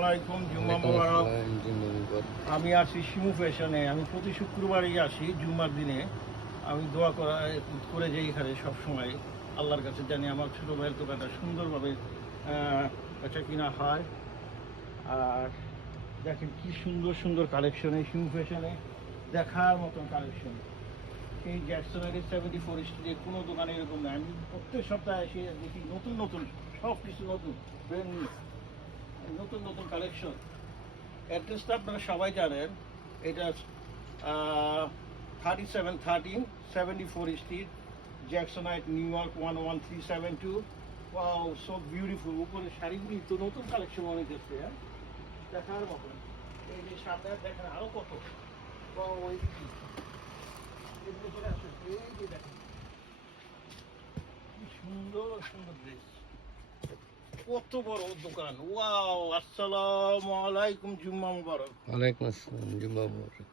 আলাইকুম, জুম্মা মোবারক। আমি আসি শিমু ফ্যাশনে। আমি প্রতি শুক্রবারই আসি জুম্মার দিনে। আমি দোয়া করে যাই এখানে সবসময় আল্লাহর কাছে, জানি আমার ছোটো ভাইয়ের দোকানটা সুন্দরভাবে বেচা কিনা হয়। আর দেখেন কি সুন্দর সুন্দর কালেকশন এই শিমু ফ্যাশনে, দেখার মতন কালেকশন। এই জ্যাকসনের 74 স্ট্রিটে কোনো দোকানে এরকম নেই। আমি প্রত্যেক সপ্তাহে এসে দেখি নতুন নতুন সব কিছু নতুন, ব্র্যান্ড নিউ, নতুন নতুন কালেকশন। অ্যাড্রেসটা আপনারা সবাই জানেন, এটা 3713 74 street, Jackson Heights, New York 11372। Wow, so beautiful. উপরে শাড়িগুলি তো নতুন কালেকশন অনেক এসছে, হ্যাঁ, দেখার মতন। এই যে সামনে দেখেন আরও কত, ওয়াও, ওই দিকে এগুলো চলে আসছে। এই যে দেখেন কি সুন্দর সুন্দর ড্রেস, কত বড় দোকান। ওয়াও, আসসালামু আলাইকুম, জুম্মা মুবারক। ওয়ালাইকুম আসসালাম, জুম্মা মুবারক।